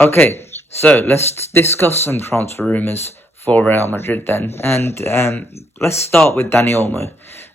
Okay, so let's discuss some transfer rumours for Real Madrid then, and let's start with Dani Olmo.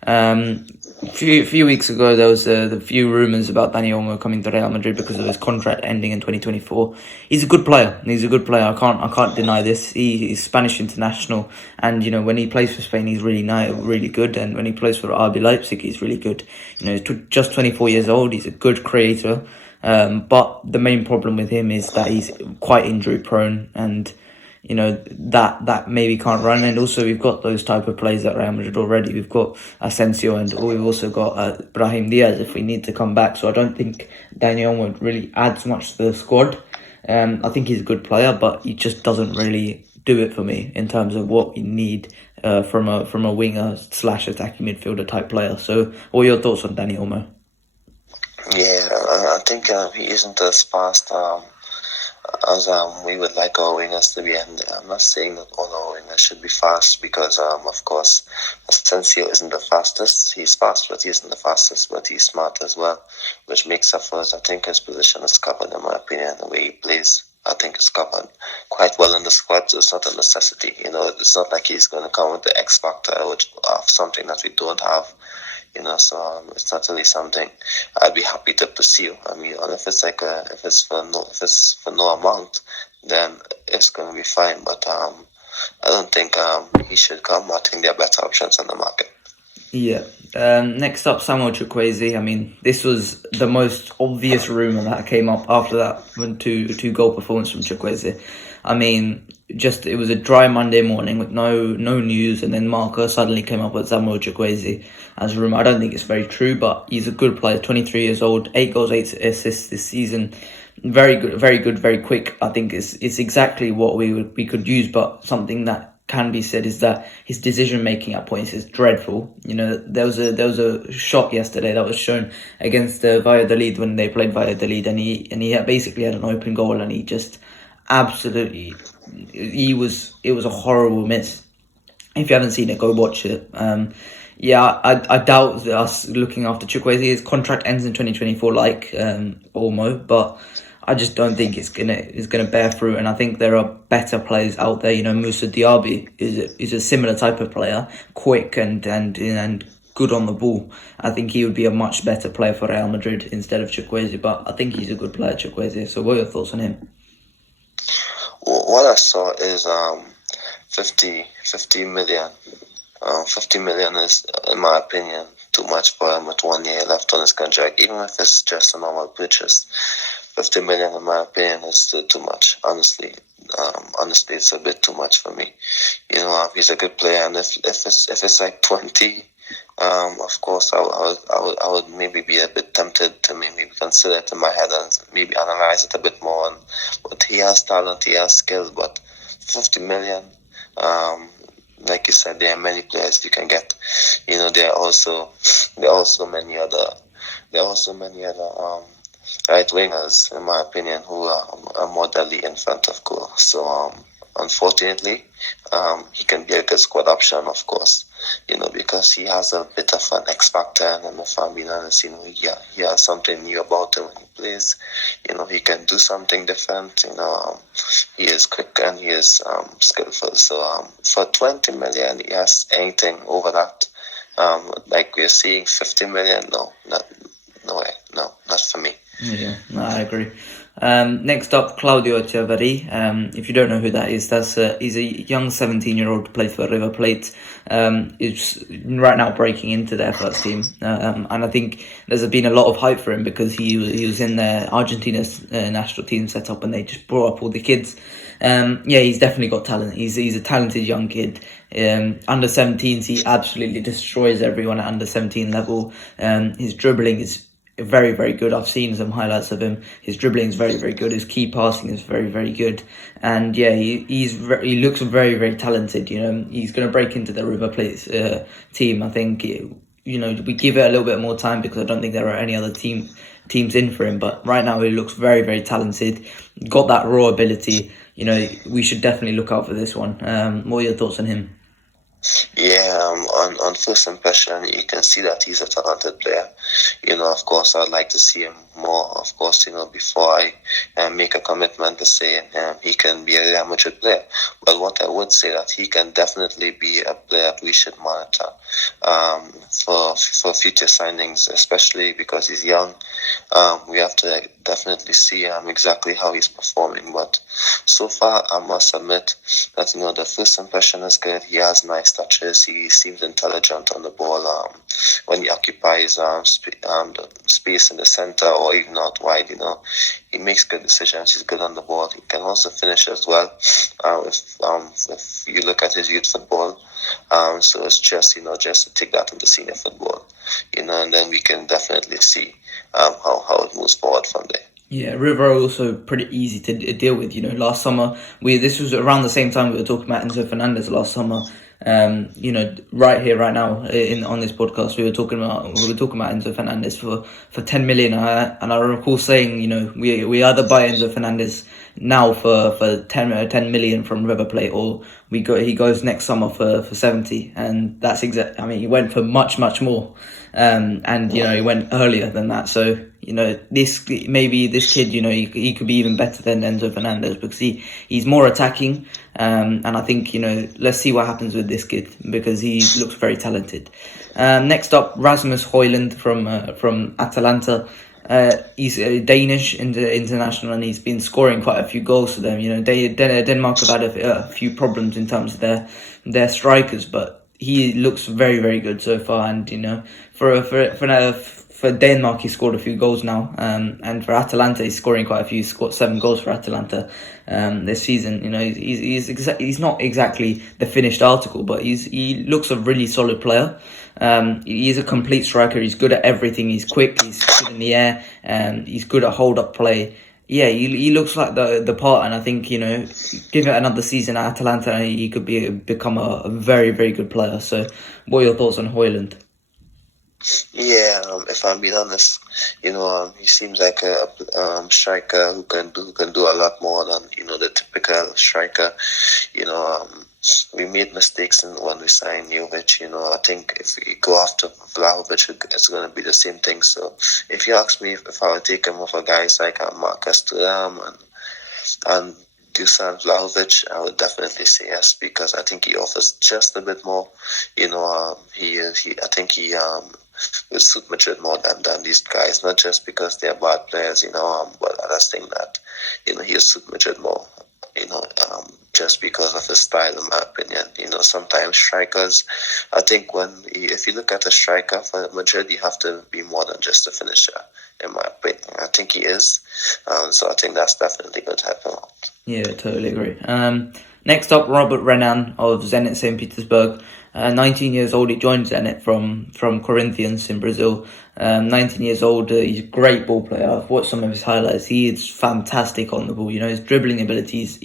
A few weeks ago, there was the few rumours about Dani Olmo coming to Real Madrid because of his contract ending in 2024. He's a good player. I can't deny this. He's Spanish international, and when he plays for Spain, he's really good. And when he plays for RB Leipzig, he's really good. He's just 24 years old. He's a good creator. But the main problem with him is that he's quite injury prone, and that maybe can't run. And also we've got those type of players at Real Madrid already. We've got Asensio, and we've also got Brahim Diaz if we need to come back. So I don't think Dani Olmo really adds much to the squad. I think he's a good player, but he just doesn't really do it for me in terms of what we need from a winger / attacking midfielder type player. So what are your thoughts on Dani Olmo? Yeah, I think he isn't as fast as we would like our wingers to be. And I'm not saying that all our wingers should be fast because, of course, Asensio isn't the fastest. He's fast, but he isn't the fastest, but he's smart as well, which makes up for it. I think his position is covered, in my opinion, the way he plays. I think it's covered quite well in the squad, so it's not a necessity. It's not like he's going to come with the X factor, which of something that we don't have. So it's not really something I'd be happy to pursue. I mean, and if it's for no amount, then it's going to be fine. But I don't think he should come. I think there are better options on the market. Yeah. Next up, Samuel Chukwueze. I mean, this was the most obvious rumour that came up after that two goal performance from Chukwueze. I mean, it was a dry Monday morning with no news, and then Marco suddenly came up with Samuel Chukwueze as a rumour. I don't think it's very true, but he's a good player, 23 years old, 8 goals, 8 assists this season. Very good, very quick. I think it's exactly what we could use, but something that can be said is that his decision making at points is dreadful. There was a shot yesterday that was shown against Valladolid when they played Valladolid, and he basically had an open goal, and he just absolutely it was a horrible miss. If you haven't seen it, go watch it. I doubt us looking after Chukwueze. His contract ends in 2024, like Olmo, but I just don't think it's gonna bear fruit. And I think there are better players out there. Moussa Diaby is a similar type of player, quick and good on the ball. I think he would be a much better player for Real Madrid instead of Chukwueze. But I think he's a good player, Chukwueze. So what are your thoughts on him? What I saw is 50 million. 50 million is, in my opinion, too much for him with 1 year left on his contract. Even if it's just a normal purchase, 50 million, in my opinion, is still too much. Honestly, it's a bit too much for me. He's a good player, and if it's like 20, of course, I would maybe be a bit tempted to maybe consider it in my head and maybe analyze it a bit more. But he has talent, he has skills, but 50 million, like you said, there are many players you can get. There are also many other right wingers, in my opinion, who are more deadly in front of goal. So unfortunately, he can be a good squad option, of course, because he has a bit of an X factor, and if I'm being honest, he has something new about him when he plays. He can do something different. He is quick and he is skillful. So for 20 million, he has anything over that. Like we're seeing 50 million, no way, no, not for me. Yeah, no, I agree. Next up, Claudio Echeverri. If you don't know who that is, he's a young 17-year-old who plays for River Plate. He's right now breaking into their first team, and I think there's been a lot of hype for him because he was in Argentina's national team setup, and they just brought up all the kids. He's definitely got talent. He's a talented young kid. Under 17s, he absolutely destroys everyone at under 17 level. His dribbling is very, very good. I've seen some highlights of him. His dribbling is very, very good. His key passing is very, very good. And he looks very, very talented. He's going to break into the River Plate team. I think we give it a little bit more time because I don't think there are any other teams in for him. But right now he looks very, very talented. Got that raw ability. We should definitely look out for this one. What are your thoughts on him? Yeah, on first impression, you can see that he's a talented player. Of course, I'd like to see him more. Of course, before I make a commitment to say he can be a Real Madrid player. But what I would say that he can definitely be a player we should monitor for future signings, especially because he's young. We have to definitely see exactly how he's performing. But so far, I must admit that the first impression is good. He has nice touches. He seems intelligent on the ball. When he occupies the space in the center or even out wide, he makes good decisions. He's good on the ball. He can also finish as well. If you look at his youth football, so it's just just to take that into senior football, and then we can definitely see how it moves forward from there. Yeah, River are also pretty easy to deal with. Last summer this was around the same time we were talking about Enzo Fernandez last summer. Right here, right now, on this podcast, we were talking about Enzo Fernandez for 10 million, and I recall saying, we either buy Enzo Fernandez now for 10 million from River Plate, or he goes next summer for 70, and that's exact. I mean, he went for much more, and he went earlier than that. So this kid, he could be even better than Enzo Fernandez because he's more attacking. And I think, let's see what happens with this kid because he looks very talented. Next up, Rasmus Højlund from Atalanta. He's a Danish international and he's been scoring quite a few goals for them. Denmark have had a few problems in terms of their strikers, but he looks very, very good so far. And, for Denmark, he scored a few goals now, and for Atalanta, he's scoring quite a few. He's scored 7 goals for Atalanta this season. He's not exactly the finished article, but he looks a really solid player. He's a complete striker. He's good at everything. He's quick. He's good in the air. He's good at hold up play. Yeah, he looks like the part, and I think give it another season at Atalanta, and he could become a very, very good player. So, what are your thoughts on Højlund? Yeah, if I'm being honest, he seems like a striker who can do a lot more than the typical striker. We made mistakes when we signed Jovic. I think if we go after Vlahovic, it's going to be the same thing. So if you ask me if I would take him over guys like Marcus Thuram and Dusan Vlahovic, I would definitely say yes because I think he offers just a bit more. I think he will suit Madrid more than these guys, not just because they're bad players, but I just think that he'll suit Madrid more, just because of his style, in my opinion. Sometimes strikers, I think if you look at a striker for Madrid, you have to be more than just a finisher, in my opinion. I think he is, so I think that's definitely going to happen. Yeah, totally agree. Next up, Robert Renan of Zenit St. Petersburg. 19 years old, he joined Zenit from Corinthians in Brazil. 19 years old, he's a great ball player. I've watched some of his highlights. He is fantastic on the ball. His dribbling abilities.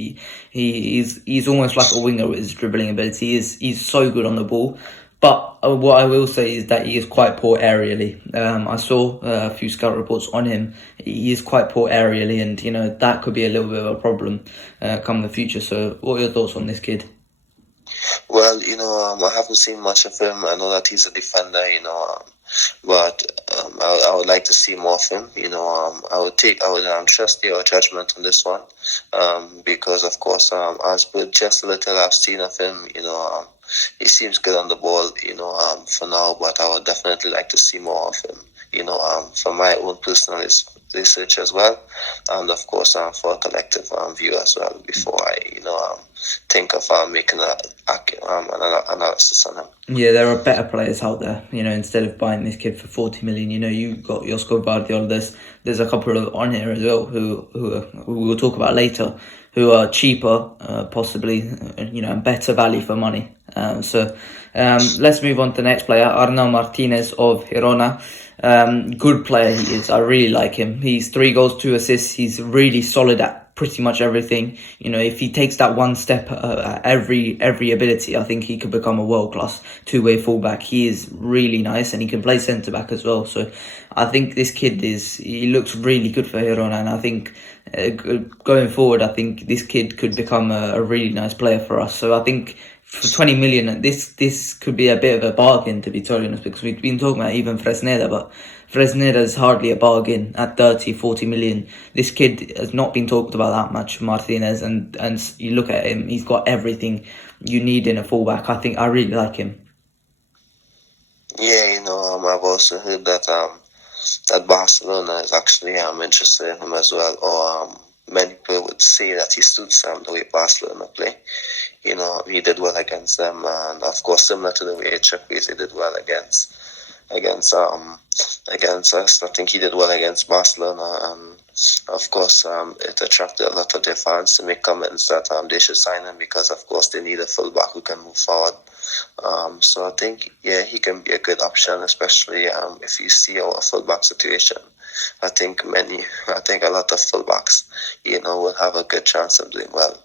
He's almost like a winger with his dribbling ability. He's so good on the ball. But what I will say is that he is quite poor aerially. I saw a few scout reports on him. He is quite poor aerially, and that could be a little bit of a problem come the future. So, what are your thoughts on this kid? Well, I haven't seen much of him. I know that he's a defender, but I would like to see more of him. I would trust your judgment on this one, because of course, as per just a little I've seen of him, he seems good on the ball, for now. But I would definitely like to see more of him. For my own personal research as well, and of course for a collective view as well before I think of making an analysis on him. Yeah, there are better players out there. Instead of buying this kid for 40 million, you got Josko Gvardiol. There's a couple of on here as well who we'll talk about later, who are cheaper, possibly, and better value for money. So let's move on to the next player, Arnau Martinez of Girona. Good player he is. I really like him. He's 3 goals, 2 assists. He's really solid at pretty much everything. If he takes that one step at every ability, I think he could become a world-class two-way fullback. He is really nice and he can play centre-back as well. So I think this kid he looks really good for Girona, and I think going forward, I think this kid could become a really nice player for us. So I think for 20 million, this could be a bit of a bargain, to be totally honest, because we've been talking about even Fresneda, but Fresneda's hardly a bargain at 30, 40 million. This kid has not been talked about that much, Martinez, and you look at him, he's got everything you need in a fullback. I really like him. Yeah, I've also heard that that Barcelona is actually interested in him as well, or many people would say that he suits the way Barcelona play. He did well against them, and of course, similar to the way Chukwueze did well against us. I think he did well against Barcelona, and of course, it attracted a lot of their fans to make comments that they should sign him because, of course, they need a fullback who can move forward. So I think, yeah, he can be a good option, especially if you see our fullback situation. I think a lot of fullbacks, will have a good chance of doing well.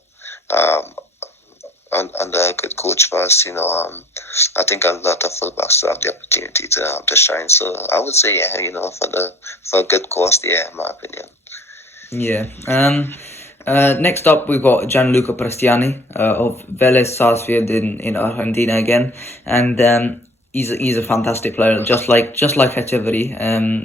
Under a good coach for us, I think a lot of fullbacks will have the opportunity to shine. So I would say, yeah, for a good cost, yeah, in my opinion. Yeah. Next up, we've got Gianluca Prestiani of Vélez Sarsfield in Argentina again, and he's a fantastic player, just like Echeverri.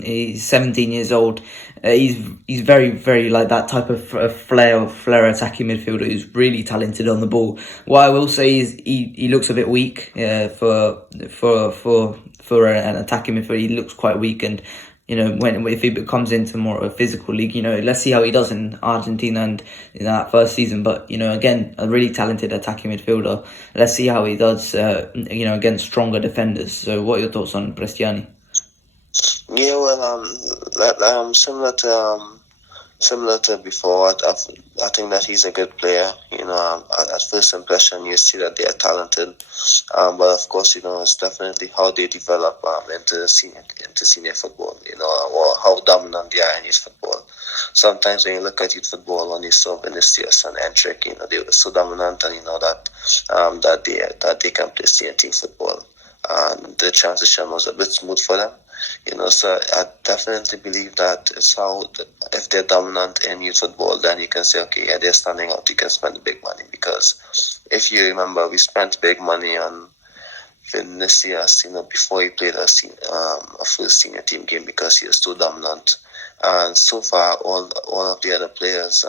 He's 17 years old. He's very, very like that type of flair attacking midfielder who's really talented on the ball. What I will say is he looks a bit weak for an attacking midfielder. He looks quite weak, and if he comes into more of a physical league, let's see how he does in Argentina and in that first season. But again, a really talented attacking midfielder. Let's see how he does, against stronger defenders. So, what are your thoughts on Prestiani? Yeah, well, similar to before, I think that he's a good player. At first impression, you see that they are talented, but of course, it's definitely how they develop into senior football. Or how dominant they are in youth football. Sometimes when you look at youth football, when you saw Vinicius and Endrick, they were so dominant, and that they can play senior team football, and the transition was a bit smooth for them. So I definitely believe that it's if they're dominant in youth football, then you can say, okay, yeah, they're standing out. You can spend big money, because if you remember, we spent big money on Vinicius, before he played a first senior team game because he was too dominant. And so far, all of the other players,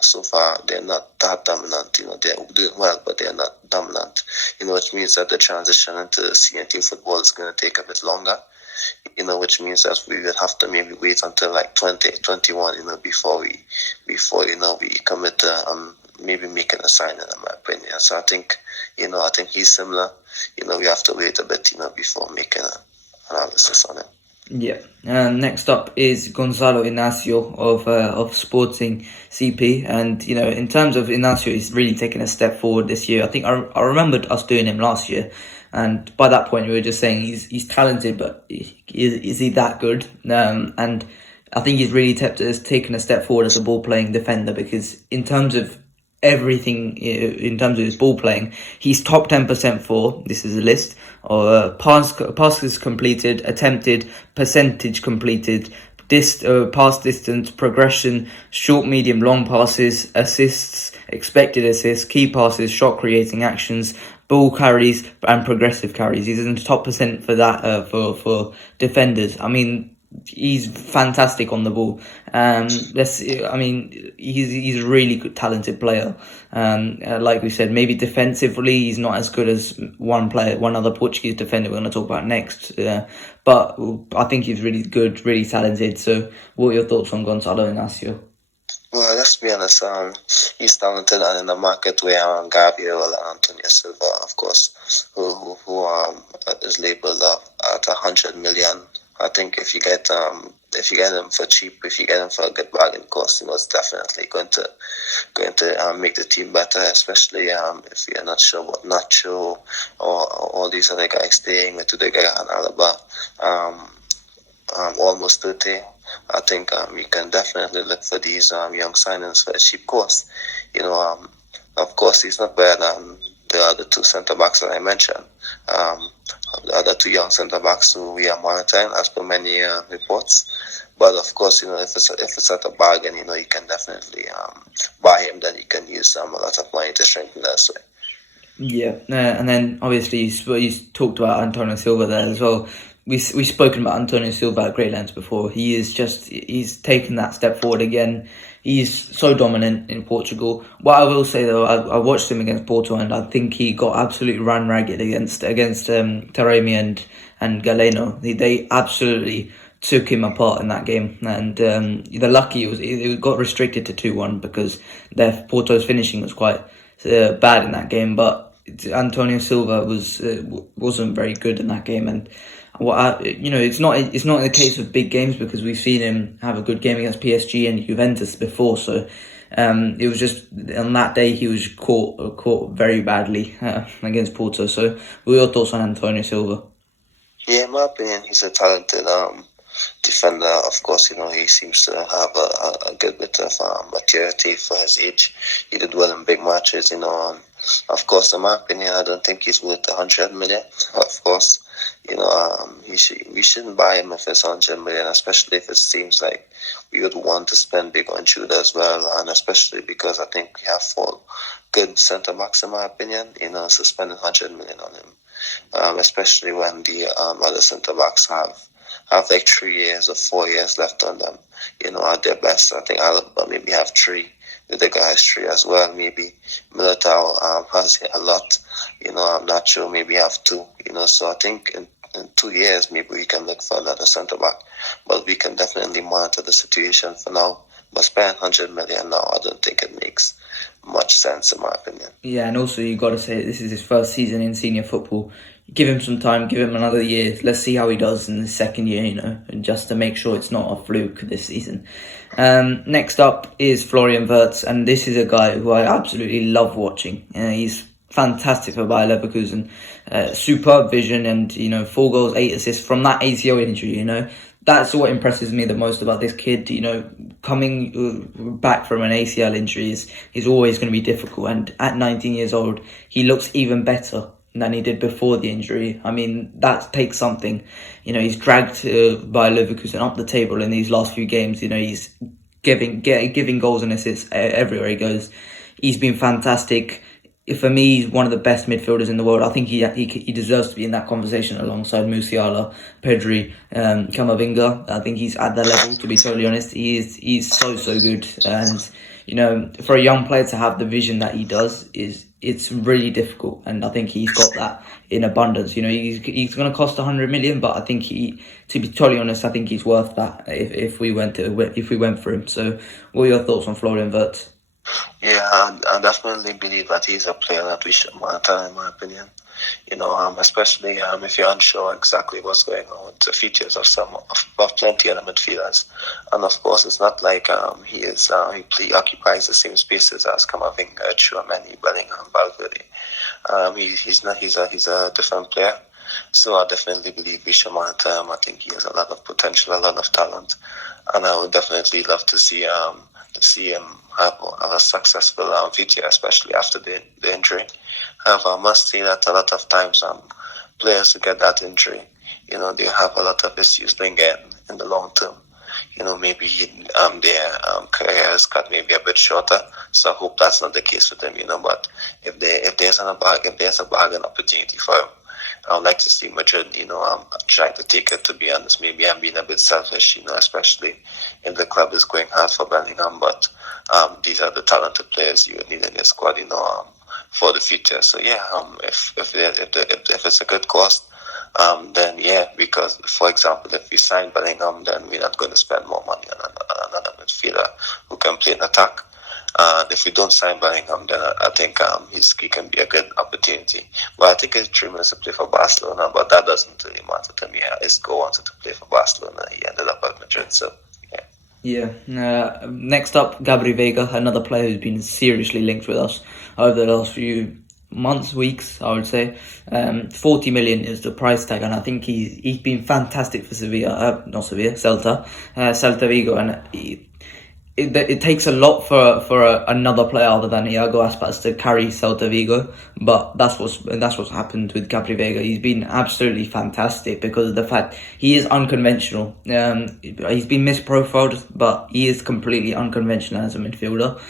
so far, they're not that dominant. They're doing well, but they're not dominant. Which means that the transition into senior team football is going to take a bit longer. Which means that we will have to maybe wait until like 2021, before we commit to maybe making a signing, in my opinion. So I think he's similar. We have to wait a bit, before making an analysis on him. Yeah. Next up is Gonzalo Inacio of Sporting CP, and in terms of Inacio, he's really taken a step forward this year. I think I remembered us doing him last year, and by that point we were just saying he's talented, but is he that good? And I think he's really taken a step forward as a ball playing defender, because in terms of everything, in terms of his ball playing, he's top 10% for, this is a list, of passes completed, attempted, percentage completed, pass distance, progression, short, medium, long passes, assists, expected assists, key passes, shot creating actions, ball carries, and progressive carries. He's in the top percent for that, for defenders. I mean, he's fantastic on the ball. He's a really good, talented player. Like we said, maybe defensively he's not as good as one other Portuguese defender we're going to talk about next. But I think he's really good, really talented. So, what are your thoughts on Gonzalo Inacio? Well, let's be honest. He's talented, and in the market where Gabriel and Antonio Silva, of course, who is labelled at 100 million. I think if you get him for cheap, if you get him for a good bargain cost, it's definitely going to make the team better. Especially if you're not sure what Nacho or all these other guys staying with Tudega and Alaba, almost 30. I think you can definitely look for these young signings for a cheap cost. Of course, he's not better than the other two centre backs that I mentioned. The other two young centre backs who we are monitoring, as per many reports. But of course, if it's at a bargain, you can definitely buy him. Then you can use a lot of money to strengthen elsewhere. Yeah, and then obviously you talked about Antonio Silva there as well. We've spoken about Antonio Silva at great lengths before. He's taken that step forward again. He's so dominant in Portugal. What I will say though, I watched him against Porto and I think he got absolutely run ragged against Taremi and Galeno. They absolutely took him apart in that game, and the lucky it got restricted to 2-1 because their Porto's finishing was quite bad in that game, but Antonio Silva wasn't very good in that game, and it's not the case of big games because we've seen him have a good game against PSG and Juventus before, so it was just on that day he was caught very badly against Porto. So what are your thoughts on Antonio Silva? Yeah, in my opinion, he's a talented defender. Of course, he seems to have a good bit of maturity for his age. He did well in big matches, of course, in my opinion, I don't think he's worth 100 million. Of course, we shouldn't buy him if it's 100 million, especially if it seems like we would want to spend big on Jude as well, and especially because I think we have 4 good centre backs in my opinion. So spending 100 million on him, especially when the other centre backs have like 3 years or 4 years left on them, at their best. I think Alba maybe have 3. The guys 3 as well. Maybe Militao has a lot. I'm not sure. Maybe have 2. So I think in 2 years maybe we can look for another centre back. But we can definitely monitor the situation for now. But spend 100 million now, I don't think it makes much sense in my opinion. Yeah, and also you got to say this is his first season in senior football. Give him some time, give him another year. Let's see how he does in the second year, just to make sure it's not a fluke this season. Next up is Florian Wirtz, and this is a guy who I absolutely love watching. He's fantastic for Bayer Leverkusen. Superb vision and, 4 goals, 8 assists from that ACL injury, That's what impresses me the most about this kid. Coming back from an ACL injury is always going to be difficult. And at 19 years old, he looks even better than he did before the injury. I mean, that takes something. He's dragged by Leverkusen up the table in these last few games. He's giving goals and assists everywhere he goes. He's been fantastic. For me, he's one of the best midfielders in the world. I think he deserves to be in that conversation alongside Musiala, Pedri, Camavinga. I think he's at that level, to be totally honest. He's so good. And, for a young player to have the vision that he does it's really difficult, and I think he's got that in abundance. He's going to cost 100 million, but I think to be totally honest, I think he's worth that if we went for him. So, what are your thoughts on Florian Wirtz? Yeah, I definitely believe that he's a player that we should monitor, in my opinion. Especially if you're unsure exactly what's going on with the features of plenty of the midfielders. And of course, it's not like he occupies the same spaces as Camavinga, Tchouaméni, Bellingham, Valverde. He's a different player. So I definitely believe we should monitor him. I think he has a lot of potential, a lot of talent, and I would definitely love to see him have a successful future, especially after the injury. However, I must say that a lot of times players who get that injury, they have a lot of issues linger in the long term. Maybe their careers got maybe a bit shorter. So I hope that's not the case with them. But if there's a bargain opportunity for him, I would like to see Madrid, trying to take it, to be honest. Maybe I'm being a bit selfish, especially if the club is going hard for Bellingham. But these are the talented players you would need in your squad, for the future. So yeah, if it's a good cost, then yeah, because for example, if we sign Bellingham, then we're not going to spend more money on another midfielder who can play in attack. If we don't sign Bellingham, then I think he can be a good opportunity. But I think his dream is to play for Barcelona, but that doesn't really matter to me. Isco wanted to play for Barcelona. He ended up at Madrid, so yeah. Yeah. Next up, Gabri Veiga, another player who's been seriously linked with us over the last few months, weeks, I would say. 40 million is the price tag, and I think he's been fantastic for Celta Vigo, and it takes a lot for another player other than Iago Aspas to carry Celta Vigo, but that's what's happened with Gabri Veiga. He's been absolutely fantastic because of the fact he is unconventional. He's been misprofiled, but he is completely unconventional as a midfielder,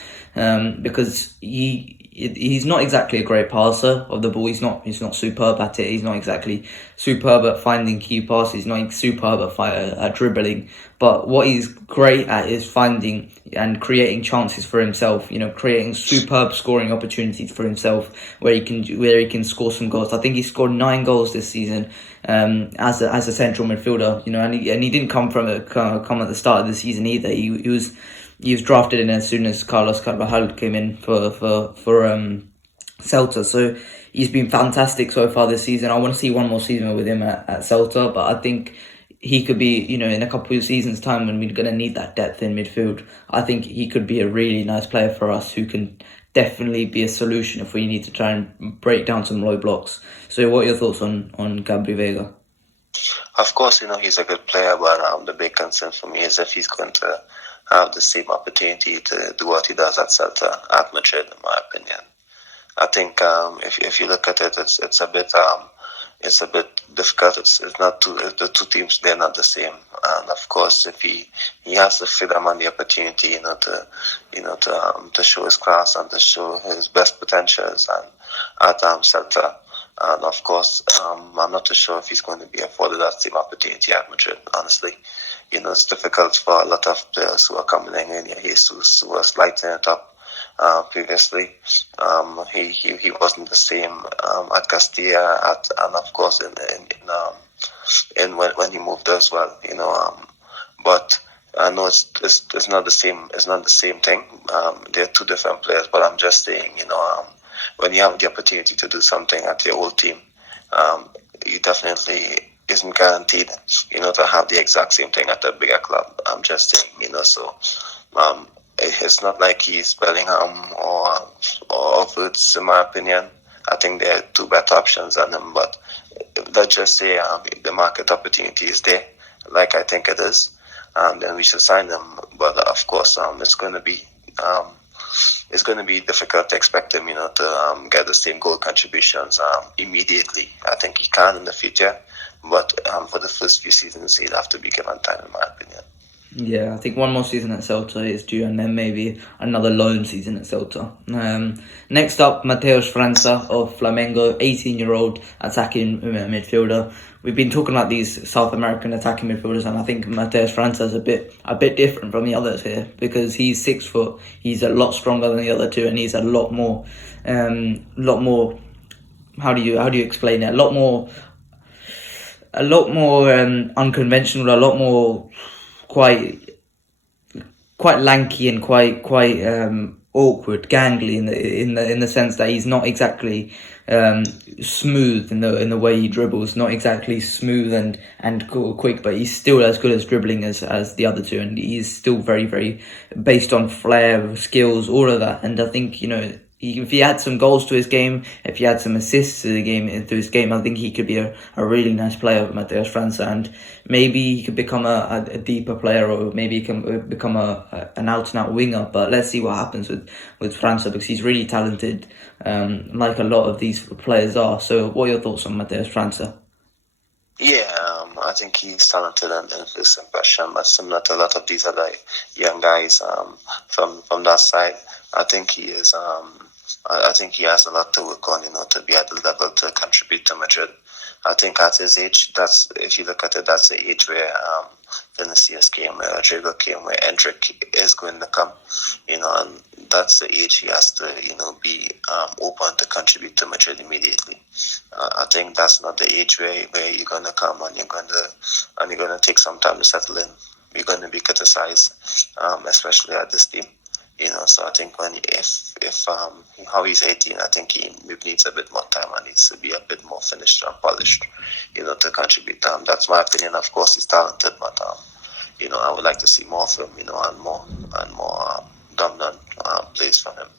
because he he's not exactly a great passer of the ball. He's not superb at it. He's not exactly superb at finding key passes. He's not superb at dribbling. But what he's great at is finding and creating chances for himself. Creating superb scoring opportunities for himself, where he can score some goals. I think he scored 9 goals this season as a central midfielder. And he didn't come at the start of the season either. He was drafted in as soon as Carlos Carvajal came in for Celta. So he's been fantastic so far this season. I want to see one more season with him at Celta, but I think he could be, in a couple of seasons' time when we're going to need that depth in midfield. I think he could be a really nice player for us who can definitely be a solution if we need to try and break down some low blocks. So what are your thoughts on Gabri Veiga? Of course, he's a good player, but the big concern for me is if he's going to have the same opportunity to do what he does at Celta, at Madrid, in my opinion. I think if you look at it, it's a bit difficult. It's not the two teams, they're not the same. And of course, if he has to fit them on the opportunity, to show his class and to show his best potentials and at Celta. And of course, I'm not too sure if he's going to be afforded that same opportunity at Madrid, honestly. It's difficult for a lot of players who are coming in. Jesus, who was lighting it up previously. He wasn't the same at Castilla, and of course when he moved as well. But I know it's not the same. It's not the same thing. They're two different players. But I'm just saying, when you have the opportunity to do something at your old team, you definitely isn't guaranteed, to have the exact same thing at a bigger club. I'm just saying, so it's not like he's Bellingham or Wirtz, in my opinion. I think there are two better options than him, but let's just say the market opportunity is there, like I think it is, then we should sign him. But of course, it's going to be difficult to expect him, to get the same goal contributions immediately. I think he can in the future, but for the first few seasons, he'll have to be given time, in my opinion. Yeah, I think one more season at Celta is due, and then maybe another loan season at Celta. Next up, Mateus França of Flamengo, 18-year-old attacking midfielder. We've been talking about these South American attacking midfielders, and I think Mateus França is a bit different from the others here because he's 6 foot. He's a lot stronger than the other two, and he's a lot more. How do you explain it? A lot more unconventional. A lot more quite lanky and quite awkward, gangly in the sense that he's not exactly smooth in the way he dribbles, not exactly smooth and quick, but he's still as good as dribbling as the other two, and he's still very, very based on flair, skills, all of that. And I think if he had some goals to his game, if he had some assists to his game, I think he could be a really nice player, Mateus França, and maybe he could become a deeper player, or maybe he can become an out-and-out winger. But let's see what happens with França, because he's really talented, like a lot of these players are. So what are your thoughts on Mateus França? Yeah, I think he's talented and first impression, but similar to a lot of these other young guys from that side, I think he is. I think he has a lot to work on, to be at the level to contribute to Madrid. I think at his age, if you look at it, that's the age where Vinicius came, where Rodrigo came, where Endrick is going to come, and that's the age he has to, be open to contribute to Madrid immediately. I think that's not the age where you're going to come and you're going to take some time to settle in. You're going to be criticized, especially at this team. So I think how he's 18, I think he needs a bit more time and needs to be a bit more finished and polished, to contribute. That's my opinion. Of course, he's talented, but I would like to see more from him, and more dominant plays from him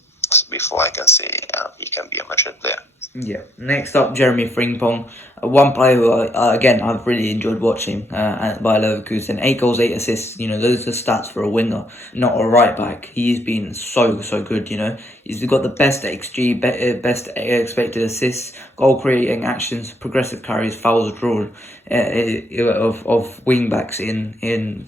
before I can say he can be a Madrid player. Yeah. Next up, Jeremy Frimpong, one player who I've really enjoyed watching by Leverkusen. 8 goals, 8 assists. Those are stats for a winger, not a right back. He's been so good. He's got the best XG, best expected assists, goal creating actions, progressive carries, fouls drawn of wing backs in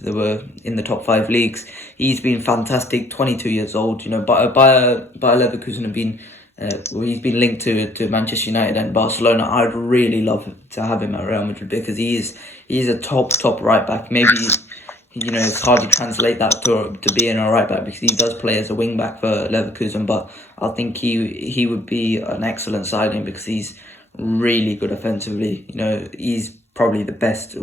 the top 5 leagues. He's been fantastic. 22 years old. But Leverkusen have been He's been linked to Manchester United and Barcelona. I'd really love to have him at Real Madrid because he's a top right back. Maybe it's hard to translate that to being a right back because he does play as a wing back for Leverkusen. But I think he would be an excellent signing because he's really good offensively. He's probably the best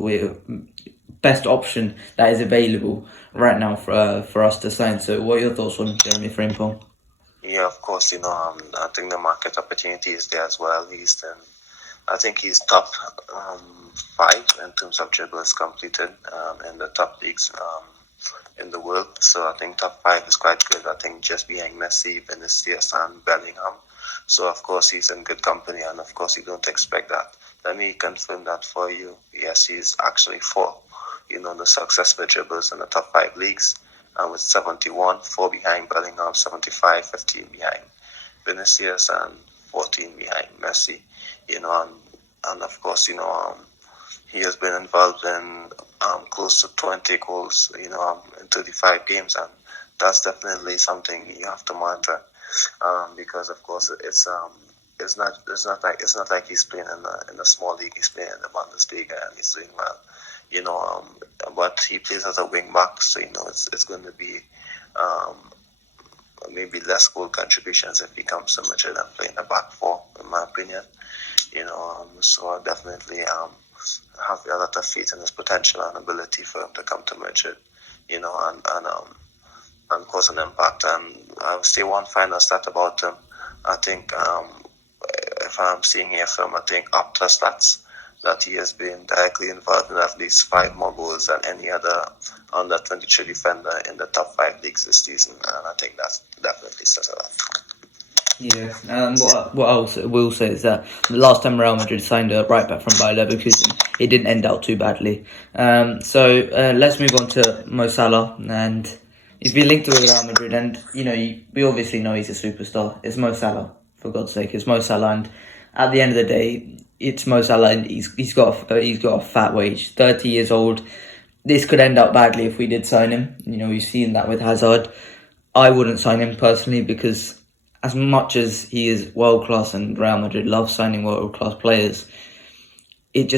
option that is available right now for us to sign. So, what are your thoughts on Jeremy Frimpong? Yeah, of course. I think the market opportunity is there as well. I think he's top 5 in terms of dribbles completed in the top leagues in the world. So I think top 5 is quite good. I think just behind Messi, Vinicius, and Bellingham. So of course he's in good company, and of course you don't expect that. Let me confirm that for you. Yes, he's actually 4. The successful dribbles in the top 5 leagues, and with 71, 4 behind Bellingham, 75, 15 behind Vinicius, and 14 behind Messi. And of course, he has been involved in close to 20 goals, in 35 games, and that's definitely something you have to monitor, because of course it's not like he's playing in a small league. He's playing in the Bundesliga and he's doing well, but he plays as a wing back, so it's going to be maybe less goal contributions if he comes to Madrid and play in the back 4, in my opinion. So I definitely have a lot of faith in his potential and ability for him to come to Madrid, and cause an impact. And I would say one final stat about him. I think if I'm seeing here from, I think Opta stats, that he has been directly involved in at least 5 more goals than any other under 23 defender in the top 5 leagues this season, and I think that's definitely says a lot. Yeah, what I will say is that the last time Real Madrid signed a right back from Bayer Leverkusen, it didn't end out too badly. So let's move on to Mo Salah, and he's been linked to Real Madrid, and we obviously know he's a superstar. It's Mo Salah, for God's sake, it's Mo Salah, and at the end of the day, it's Mo Salah, and he's got a fat wage, 30 years old. This could end up badly if we did sign him. We've seen that with Hazard. I wouldn't sign him personally because, as much as he is world class and Real Madrid loves signing world class players, it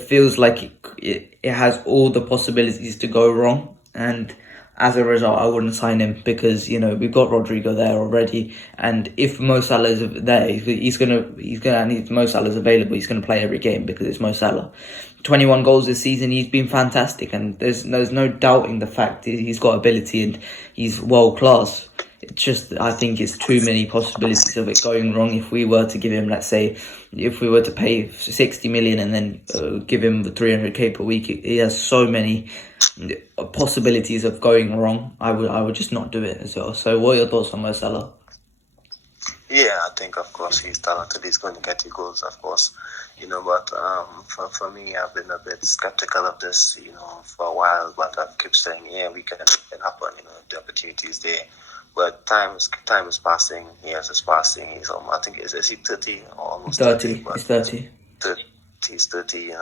feels like it has all the possibilities to go wrong, and as a result, I wouldn't sign him because we've got Rodrigo there already, and if Mo Salah is there, he's gonna and if Mo Salah is available, he's gonna play every game because it's Mo Salah. 21 goals this season, he's been fantastic, and there's no doubting the fact that he's got ability and he's world class. It's just, I think it's too many possibilities of it going wrong if we were to give him, let's say, if we were to pay 60 million and then give him the 300k per week. He has so many possibilities of going wrong. I would just not do it as well. So what are your thoughts on Mo Salah? Yeah, I think of course he's talented. He's going to get you goals, of course. But for me, I've been a bit skeptical of this, for a while. But I keep saying, yeah, it can happen. The opportunity is there. But time is passing. Years is passing. I think is he 30 or almost 30? He's 30. He's 30.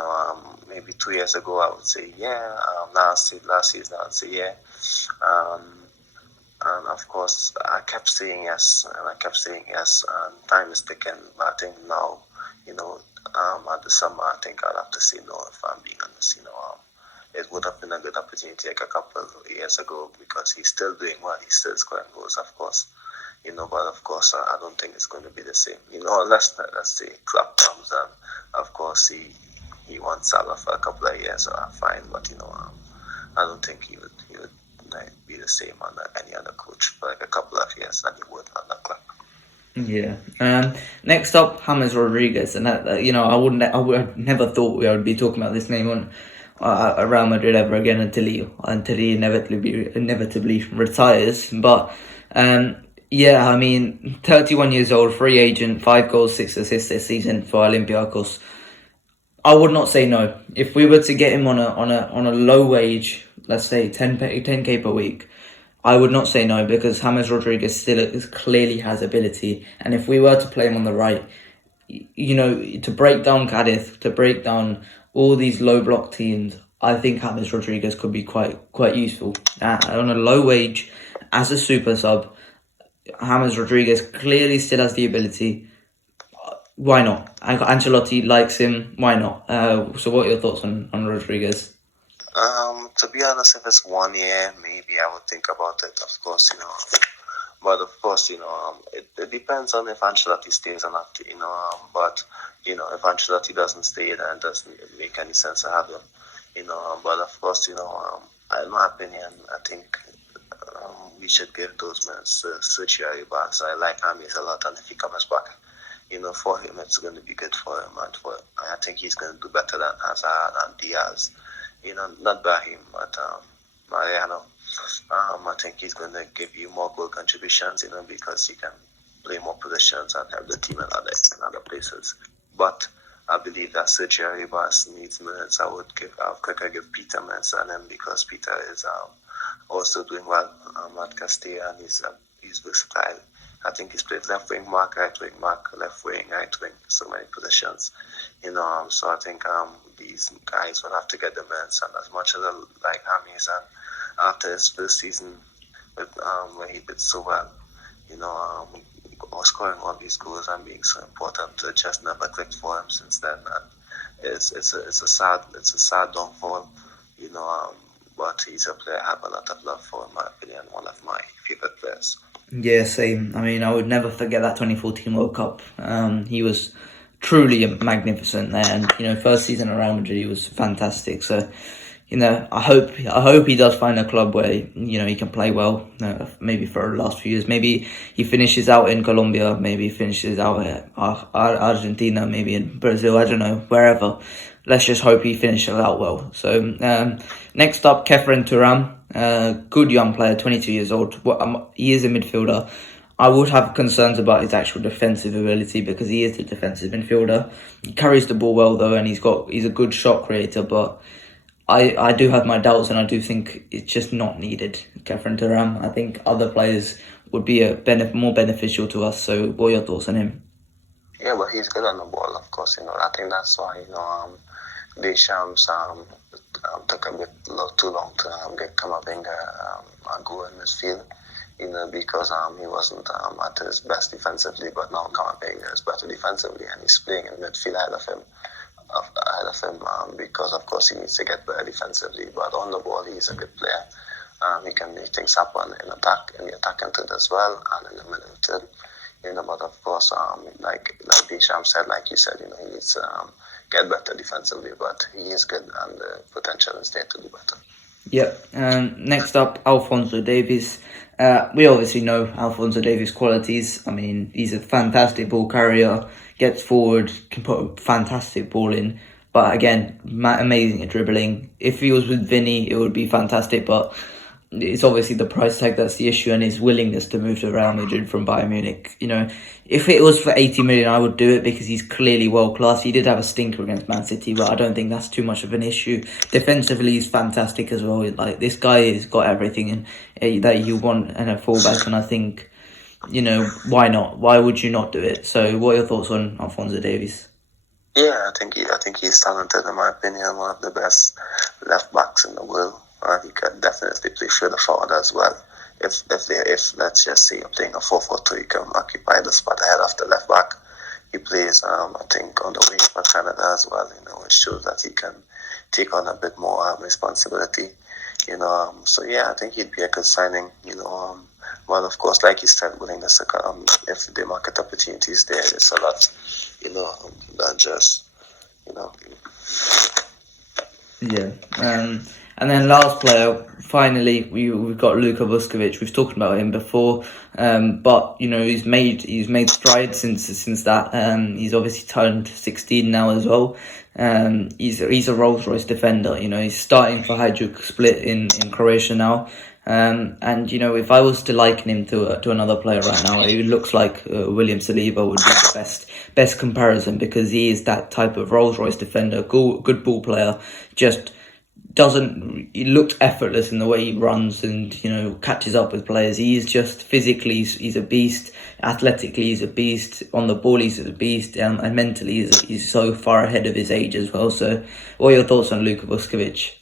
Maybe 2 years ago I would say yeah. Last season I would say yeah. And of course I kept saying yes, and time is ticking. But I think now, at the summer, I think I'll have to say no if I'm being honest. It would have been a good opportunity like a couple of years ago because he's still doing well. He's still scoring goals, of course. But of course I don't think it's going to be the same. Unless let's say Klopp comes and of course he wants Salah for a couple of years, fine. But I don't think he would be the same under any other coach for like a couple of years than he would under Klopp. Yeah. Next up, James Rodriguez, and that, I would never thought we would be talking about this name on Real Madrid ever again until he inevitably retires. But 31 years old, free agent, 5 goals, 6 assists this season for Olympiacos. I would not say no. If we were to get him on a low wage, let's say 10k per week, I would not say no because James Rodriguez clearly has ability, and if we were to play him on the right, to break down Cadiz, to break down all these low block teams, I think James Rodriguez could be quite useful on a low wage as a super sub. James Rodriguez clearly still has the ability. Why not? Ancelotti likes him. Why not? So what are your thoughts on Rodriguez? To be honest, if it's 1 year, maybe I would think about it. Of course, but of course, it depends on if Ancelotti stays or not. But if Ancelotti doesn't stay, then it doesn't make any sense to have him. But of course, in my opinion, I think we should give those men surgery back. So I like James a lot, and if he comes back, for him, it's going to be good for him, and I think he's going to do better than Hazard and Diaz. Not Brahim, but Mariano. I think he's going to give you more goal contributions, because he can play more positions and help the team in other places. But I believe that Sergio Ribas needs minutes. I would quicker give Peter minutes than him, because Peter is also doing well at Castilla, and he's versatile. I think he's played left wing mark, right wing mark, left wing, right wing, so many positions. So I think these guys will have to get the minutes, and as much as I like James, and after his first season where he did so well, scoring all these goals and being so important, it just never clicked for him since then, and it's a sad downfall, but he's a player I have a lot of love for, in my opinion, one of my favorite players. Yeah, same. I mean, I would never forget that 2014 World Cup. He was truly magnificent there, and first season at Real Madrid, he was fantastic. So, I hope he does find a club where he can play well. Maybe for the last few years, maybe he finishes out in Colombia, maybe he finishes out at Argentina, maybe in Brazil. I don't know, wherever. Let's just hope he finishes out well. So next up, Kefren Turam, good young player, 22 years old. He is a midfielder. I would have concerns about his actual defensive ability, because he is a defensive midfielder. He carries the ball well though, and he's a good shot creator. But I do have my doubts, and I do think it's just not needed. Kefren Turam. I think other players would be more beneficial to us. So what are your thoughts on him? Yeah, but he's good on the ball, of course. I think that's why Deschamps took a bit too long to get Camavinga a goal in midfield. Because he wasn't at his best defensively, but now Camavinga is better defensively, and he's playing in midfield ahead of him, because of course he needs to get better defensively. But on the ball, he's a good player. He can make things happen in the attacking third as well, and in the middle third. But of course, like Deschamps said, like you said, he needs to get better defensively, but he is good, and the potential is there to do better. Yep. Next up, Alphonso Davies. We obviously know Alphonso Davies' qualities. I mean, he's a fantastic ball carrier, gets forward, can put a fantastic ball in. But again, amazing at dribbling. If he was with Vinny, it would be fantastic. But it's obviously the price tag that's the issue, and his willingness to move to Real Madrid from Bayern Munich. If it was for 80 million, I would do it, because he's clearly world class. He did have a stinker against Man City, but I don't think that's too much of an issue. Defensively, he's fantastic as well. Like, this guy has got everything that you want in a fullback, and I think, why not? Why would you not do it? So, what are your thoughts on Alphonso Davies? Yeah, I think he's talented, in my opinion, one of the best left backs in the world. He can definitely play further forward as well. If let's just say you're playing a 4-4-2, he can occupy the spot ahead of the left back. He plays, I think, on the wing for Canada as well. It shows that he can take on a bit more responsibility. So yeah, I think he'd be a good signing. But of course, like you said, willingness to if the market opportunities there, there's a lot. That just Yeah. And then last player, finally, we've got Luka Vuskovic. We've talked about him before, but he's made strides since that. He's obviously turned 16 now as well. He's a Rolls Royce defender. He's starting for Hajduk Split in Croatia now. And if I was to liken him to another player right now, he looks like William Saliba would be the best comparison, because he is that type of Rolls Royce defender, good ball player, just. He looks effortless in the way he runs and catches up with players. He is just physically he's a beast, athletically he's a beast, on the ball he's a beast, and mentally he's so far ahead of his age as well. So what are your thoughts on Luka Vuskovic?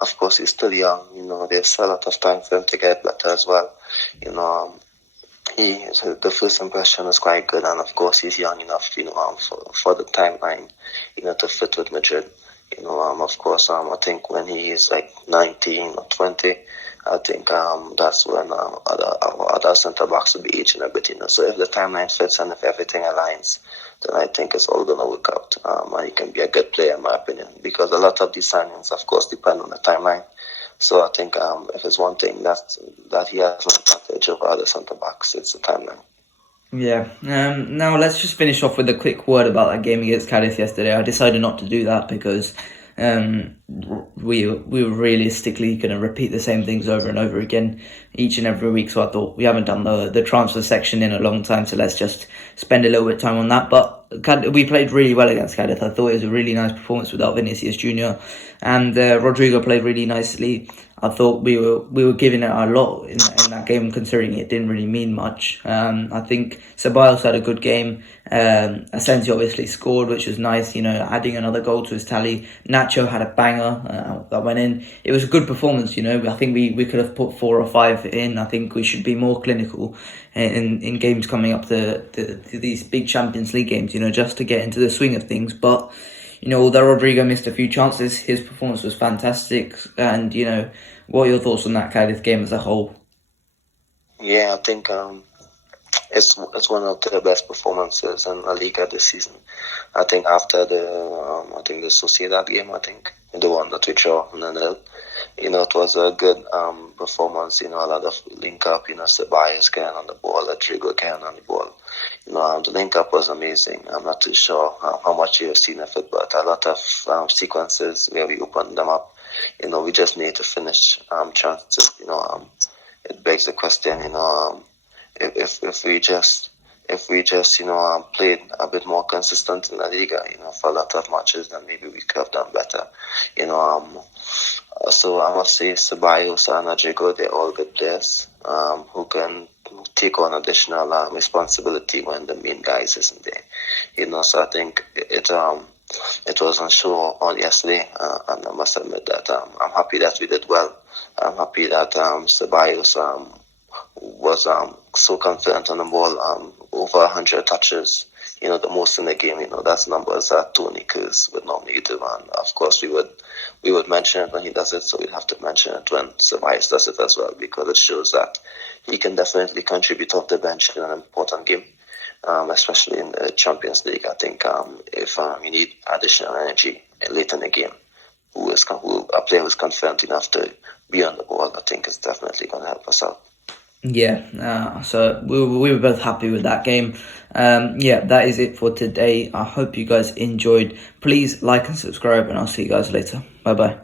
Of course he's still young. There's a lot of time for him to get better as well. The first impression is quite good, and of course he's young enough, for the timeline, to fit with Madrid. Of course, I think when he is like 19 or 20, I think that's when other centre backs will be aging a bit. So if the timeline fits and if everything aligns, then I think it's all gonna work out. And he can be a good player in my opinion, because a lot of these signings, of course, depend on the timeline. So I think if it's one thing that he has an advantage over other centre backs, it's the timeline. Yeah. Now let's just finish off with a quick word about that game against Cadiz yesterday. I decided not to do that because we were realistically going to repeat the same things over and over again each and every week. So I thought we haven't done the transfer section in a long time, so let's just spend a little bit of time on that. But we played really well against Cadiz. I thought it was a really nice performance without Vinicius Jr. And Rodrigo played really nicely. I thought we were giving it a lot in that game, considering it didn't really mean much. I think Ceballos had a good game. Asensio obviously scored, which was nice, adding another goal to his tally. Nacho had a banger that went in. It was a good performance, I think we could have put 4 or 5 in. I think we should be more clinical in games coming up to these big Champions League games, just to get into the swing of things. But although Rodrigo missed a few chances, his performance was fantastic. And, what are your thoughts on that Cadiz game as a whole? Yeah, I think it's one of the best performances in La Liga this season. I think after the Sociedad game, I think the one that we drew 0-0, it was a good performance. A lot of link up. Ceballos getting on the ball, Rodrigo getting on the ball. The link up was amazing. I'm not too sure how much you have seen of it, but a lot of sequences where we opened them up. We just need to finish chances. It begs the question. If we just played a bit more consistent in La Liga, for a lot of matches, then maybe we could have done better. So I must say Ceballos and Rodrigo, they're all good players who can take on additional responsibility when the main guys isn't there. So I think it was on show on yesterday, and I must admit that I'm happy that we did well. I'm happy that Ceballos was so confident on the ball, over 100 touches, the most in the game. That's numbers that Tony Kroos would normally do, and of course we would mention it when he does it, so we'd have to mention it when Ceballos does it as well, because it shows that he can definitely contribute off the bench in an important game, especially in the Champions League. I think if you need additional energy late in the game, a player who's confident enough to be on the ball, I think is definitely going to help us out. Yeah, so we were both happy with that game. That is it for today. I hope you guys enjoyed. Please like and subscribe, and I'll see you guys later. Bye bye.